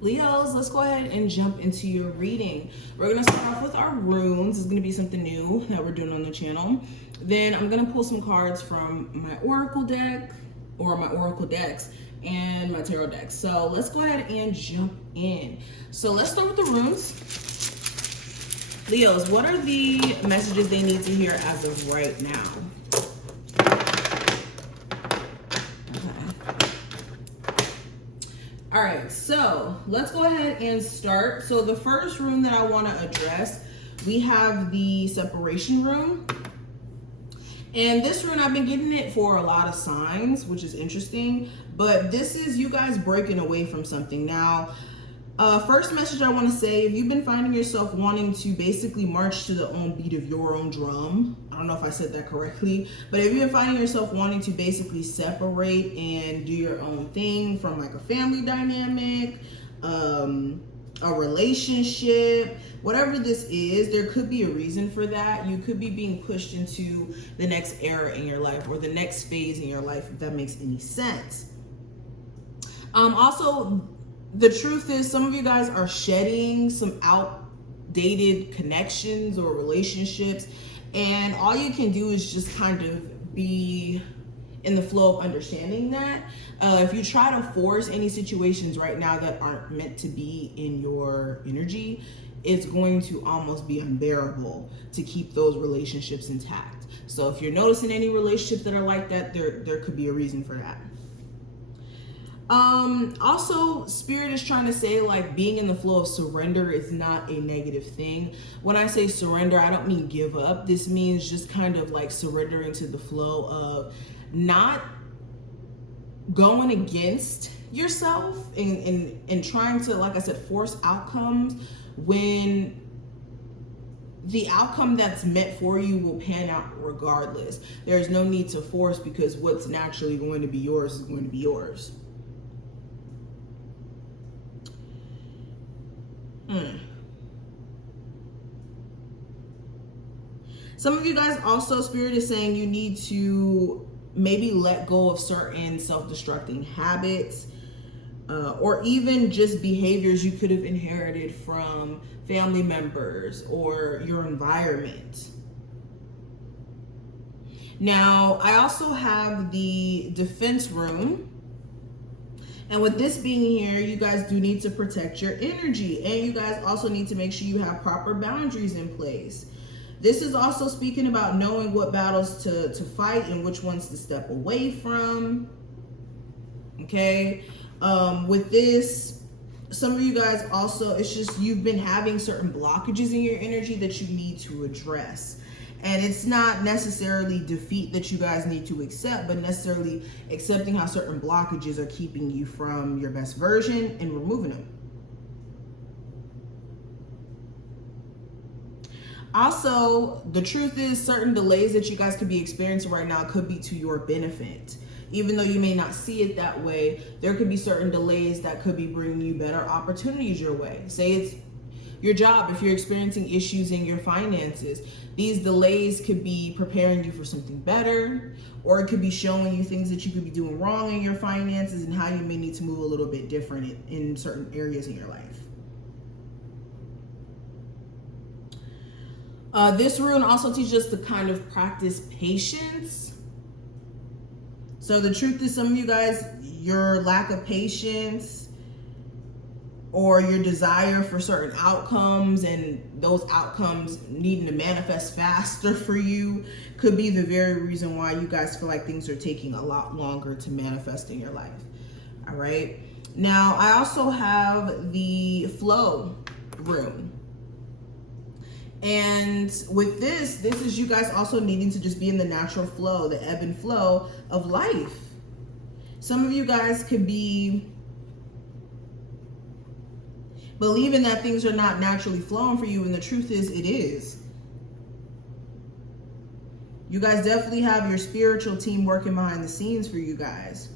Leos, let's go ahead and jump into your reading. We're going to start off with our runes. It's going to be something new that we're doing on the channel. Then I'm going to pull some cards from my oracle deck, or my oracle decks, and my tarot deck. So let's go ahead and jump in. So let's start with the runes. Leos, what are the messages they need to hear as of right now? All right, so let's go ahead and start. So the first rune that I want to address, we have the separation rune. And this rune, I've been getting it for a lot of signs, which is interesting. But this is you guys breaking away from something. Now, first message I want to say, if you've been finding yourself wanting to basically march to the own beat of your own drum, I don't know if I said that correctly, but if you've been finding yourself wanting to basically separate and do your own thing from like a family dynamic, a relationship, whatever this is, there could be a reason for that. You could be being pushed into the next era in your life or the next phase in your life, if that makes any sense. Also, the truth is some of you guys are shedding some outdated connections or relationships, and all you can do is just kind of be in the flow of understanding that. If you try to force any situations right now that aren't meant to be in your energy, it's going to almost be unbearable to keep those relationships intact. So if you're noticing any relationships that are like that, there could be a reason for that. Also, Spirit is trying to say, like, being in the flow of surrender is not a negative thing. When I say surrender, I don't mean give up. This means just kind of like surrendering to the flow of not going against yourself and trying to, like I said, force outcomes when the outcome that's meant for you will pan out regardless. There's no need to force, because what's naturally going to be yours is going to be yours. Some of you guys also, Spirit is saying you need to maybe let go of certain self-destructing habits, or even just behaviors you could have inherited from family members or your environment. Now, I also have the defense rune. And with this being here, you guys do need to protect your energy. And you guys also need to make sure you have proper boundaries in place. This is also speaking about knowing what battles to fight and which ones to step away from. Okay. With this, some of you guys also, it's just you've been having certain blockages in your energy that you need to address. And it's not necessarily defeat that you guys need to accept, but necessarily accepting how certain blockages are keeping you from your best version and removing them. Also, the truth is certain delays that you guys could be experiencing right now could be to your benefit. Even though you may not see it that way, there could be certain delays that could be bringing you better opportunities your way. Say it's your job, if you're experiencing issues in your finances, these delays could be preparing you for something better, or it could be showing you things that you could be doing wrong in your finances and how you may need to move a little bit different in certain areas in your life. This rune also teaches us to kind of practice patience. So the truth is, some of you guys, your lack of patience or your desire for certain outcomes and those outcomes needing to manifest faster for you could be the very reason why you guys feel like things are taking a lot longer to manifest in your life. All right. Now, I also have the flow rune. And with this is you guys also needing to just be in the natural flow, the ebb and flow of life. Some of you guys could be believing that things are not naturally flowing for you, and the truth is it is. You guys definitely have your spiritual team working behind the scenes for you guys.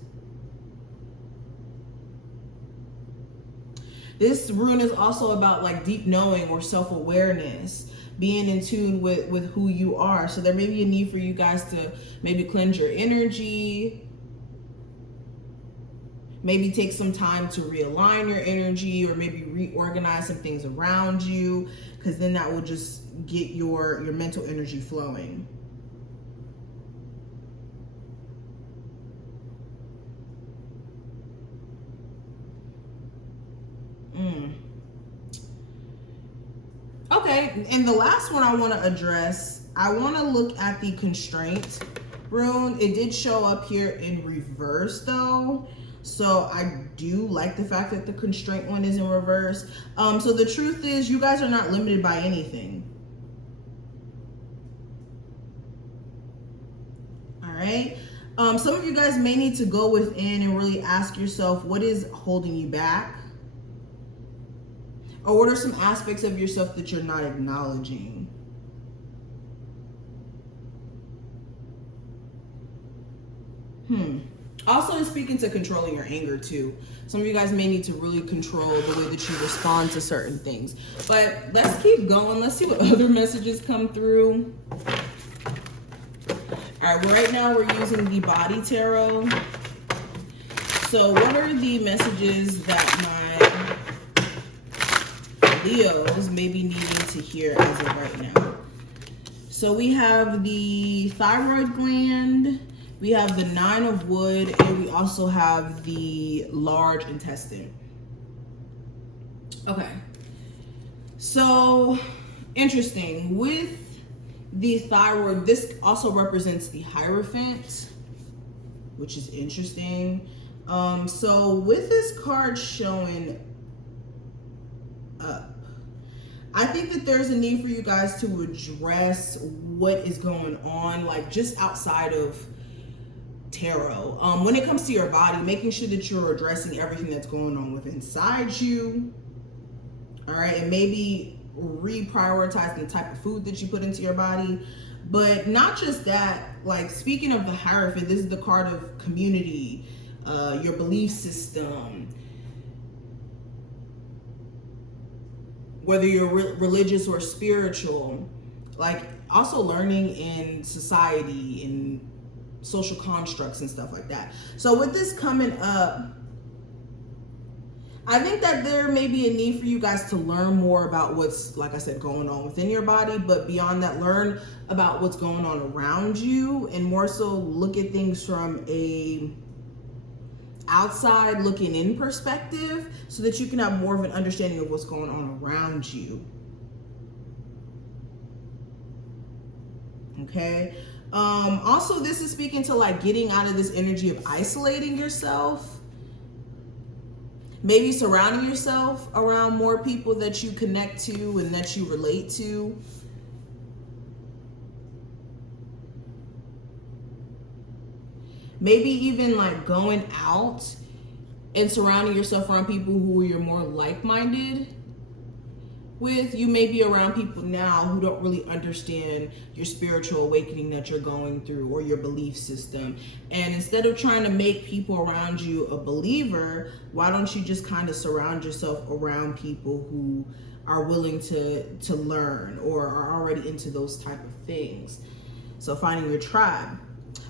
This rune is also about like deep knowing or self-awareness, being in tune with who you are. So there may be a need for you guys to maybe cleanse your energy, Maybe take some time to realign your energy, or maybe reorganize some things around you, because then that will just get your mental energy flowing. Okay, and the last one I want to address, I want to look at the constraint rune. It did show up here in reverse though, so I do like the fact that the constraint one is in reverse. So the truth is, you guys are not limited by anything. All right. Some of you guys may need to go within and really ask yourself, what is holding you back? Or what are some aspects of yourself that you're not acknowledging? Also, in speaking to controlling your anger too. Some of you guys may need to really control the way that you respond to certain things. But let's keep going. Let's see what other messages come through. All right, well, right now we're using the Body Tarot. So what are the messages that my Leos may be needing to hear as of right now? So we have the thyroid gland, we have the 9 of wood, and we also have the large intestine. Okay, so interesting. With the thyroid, this also represents the Hierophant, which is interesting. So with this card showing up, I think that there's a need for you guys to address what is going on, like just outside of tarot. When it comes to your body, making sure that you're addressing everything that's going on with inside you. All right, and maybe reprioritizing the type of food that you put into your body. But not just that, like speaking of the Hierophant, this is the card of community, your belief system, whether you're religious or spiritual, like also learning in society and social constructs and stuff like that. So with this coming up, I think that there may be a need for you guys to learn more about what's, like I said, going on within your body, but beyond that, learn about what's going on around you, and more so look at things from a outside looking in perspective, so that you can have more of an understanding of what's going on around you. Okay. Also, this is speaking to like getting out of this energy of isolating yourself, maybe surrounding yourself around more people that you connect to and that you relate to. Maybe even like going out and surrounding yourself around people who you're more like-minded with. You may be around people now who don't really understand your spiritual awakening that you're going through, or your belief system. And instead of trying to make people around you a believer, why don't you just kind of surround yourself around people who are willing to learn or are already into those type of things? So finding your tribe.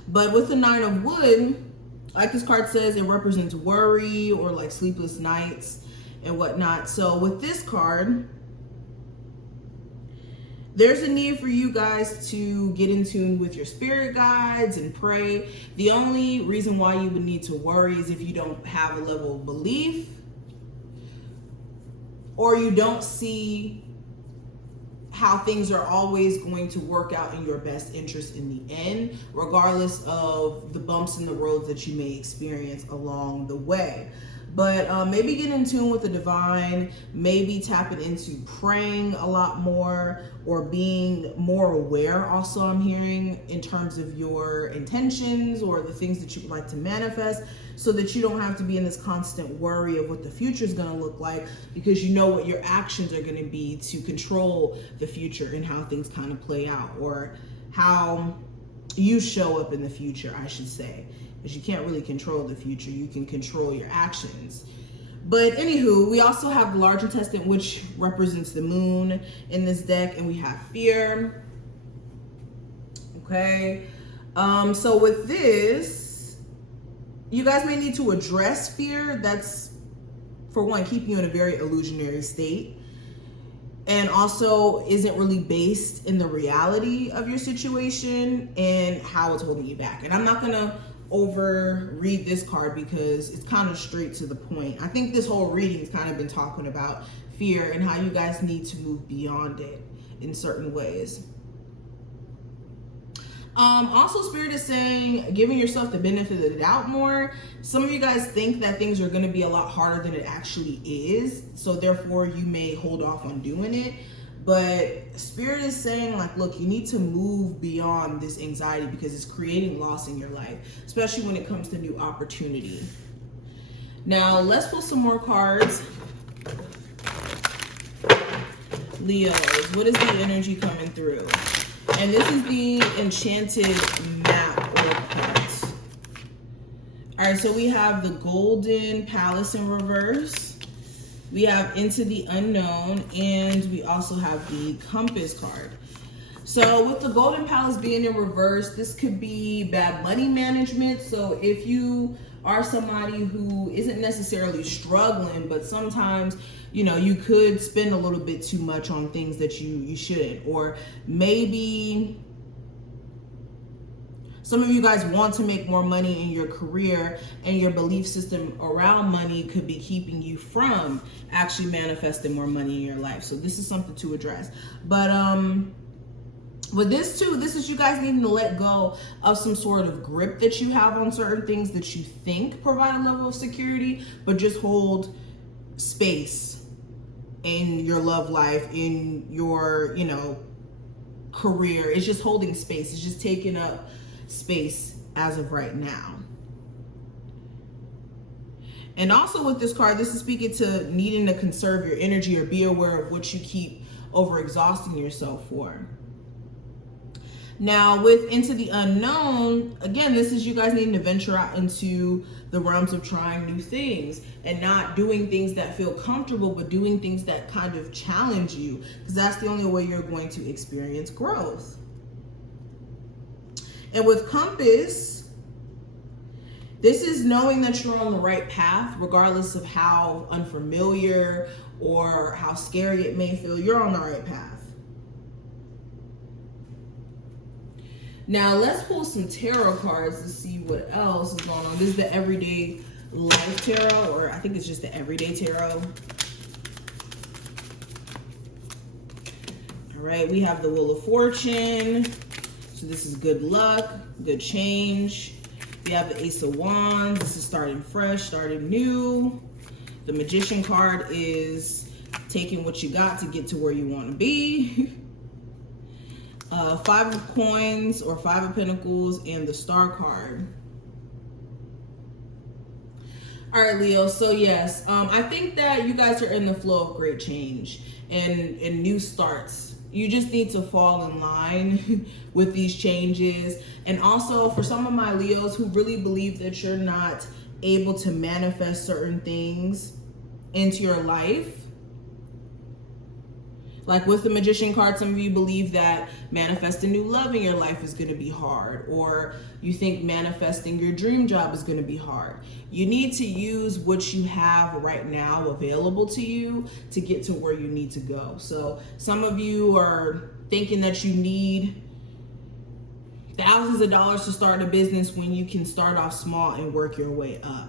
But with the 9 of wood, like this card says, it represents worry or like sleepless nights and whatnot. So with this card, there's a need for you guys to get in tune with your spirit guides and pray. The only reason why you would need to worry is if you don't have a level of belief, or you don't see how things are always going to work out in your best interest in the end, regardless of the bumps in the roads that you may experience along the way. But maybe get in tune with the divine, maybe tapping into praying a lot more, or being more aware also, I'm hearing, in terms of your intentions or the things that you would like to manifest, so that you don't have to be in this constant worry of what the future is going to look like, because you know what your actions are going to be to control the future and how things kind of play out, or how you show up in the future, I should say. Because you can't really control the future, you can control your actions. But anywho, we also have the large intestine, which represents the moon in this deck, and we have fear. Okay, so with this, you guys may need to address fear that's, for one, keeping you in a very illusionary state, and also isn't really based in the reality of your situation and how it's holding you back. And I'm not gonna over read this card because it's kind of straight to the point. I think this whole reading has kind of been talking about fear and how you guys need to move beyond it in certain ways. Also, Spirit is saying giving yourself the benefit of the doubt more. Some of you guys think that things are going to be a lot harder than it actually is, so therefore you may hold off on doing it. But Spirit is saying, like, look, you need to move beyond this anxiety because it's creating loss in your life, especially when it comes to new opportunity. Now, let's pull some more cards. Leos, what is the energy coming through? And this is the Enchanted map or cards. All right, so we have the Golden Palace in reverse. We have Into the Unknown, and we also have the Compass card. So with the Golden Palace being in reverse, this could be bad money management. So if you are somebody who isn't necessarily struggling, but sometimes, you know, you could spend a little bit too much on things that you shouldn't. Or maybe some of you guys want to make more money in your career, and your belief system around money could be keeping you from actually manifesting more money in your life. So this is something to address. But with this too, this is you guys needing to let go of some sort of grip that you have on certain things that you think provide a level of security, but just hold space in your love life, in your, you know, career. It's just holding space. It's just taking up space as of right now. And also with this card, this is speaking to needing to conserve your energy or be aware of what you keep overexhausting yourself for. Now with Into the Unknown, again, this is you guys needing to venture out into the realms of trying new things and not doing things that feel comfortable, but doing things that kind of challenge you, because that's the only way you're going to experience growth. And with Compass, this is knowing that you're on the right path, regardless of how unfamiliar or how scary it may feel. You're on the right path. Now let's pull some tarot cards to see what else is going on. This is the Everyday Life Tarot, or I think it's just the Everyday Tarot. All right, we have the Wheel of Fortune. So this is good luck, good change. We have the Ace of Wands. This is starting fresh, starting new. The Magician card is taking what you got to get to where you want to be. Five of Coins or Five of Pentacles, and the Star card. All right, Leo. So yes, I think that you guys are in the flow of great change and new starts. You just need to fall in line with these changes. And also for some of my Leos who really believe that you're not able to manifest certain things into your life, like with the Magician card, some of you believe that manifesting new love in your life is going to be hard, or you think manifesting your dream job is going to be hard. You need to use what you have right now available to you to get to where you need to go. So some of you are thinking that you need thousands of dollars to start a business when you can start off small and work your way up.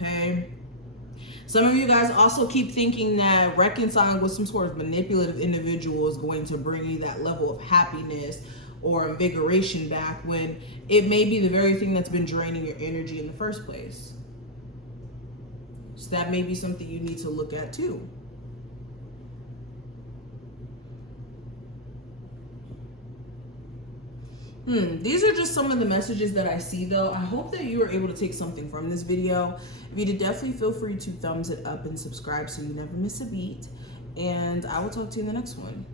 Okay. Some of you guys also keep thinking that reconciling with some sort of manipulative individual is going to bring you that level of happiness or invigoration back, when it may be the very thing that's been draining your energy in the first place. So that may be something you need to look at too. These are just some of the messages that I see though. I hope that you were able to take something from this video. If you did, definitely feel free to thumbs it up and subscribe so you never miss a beat. And I will talk to you in the next one.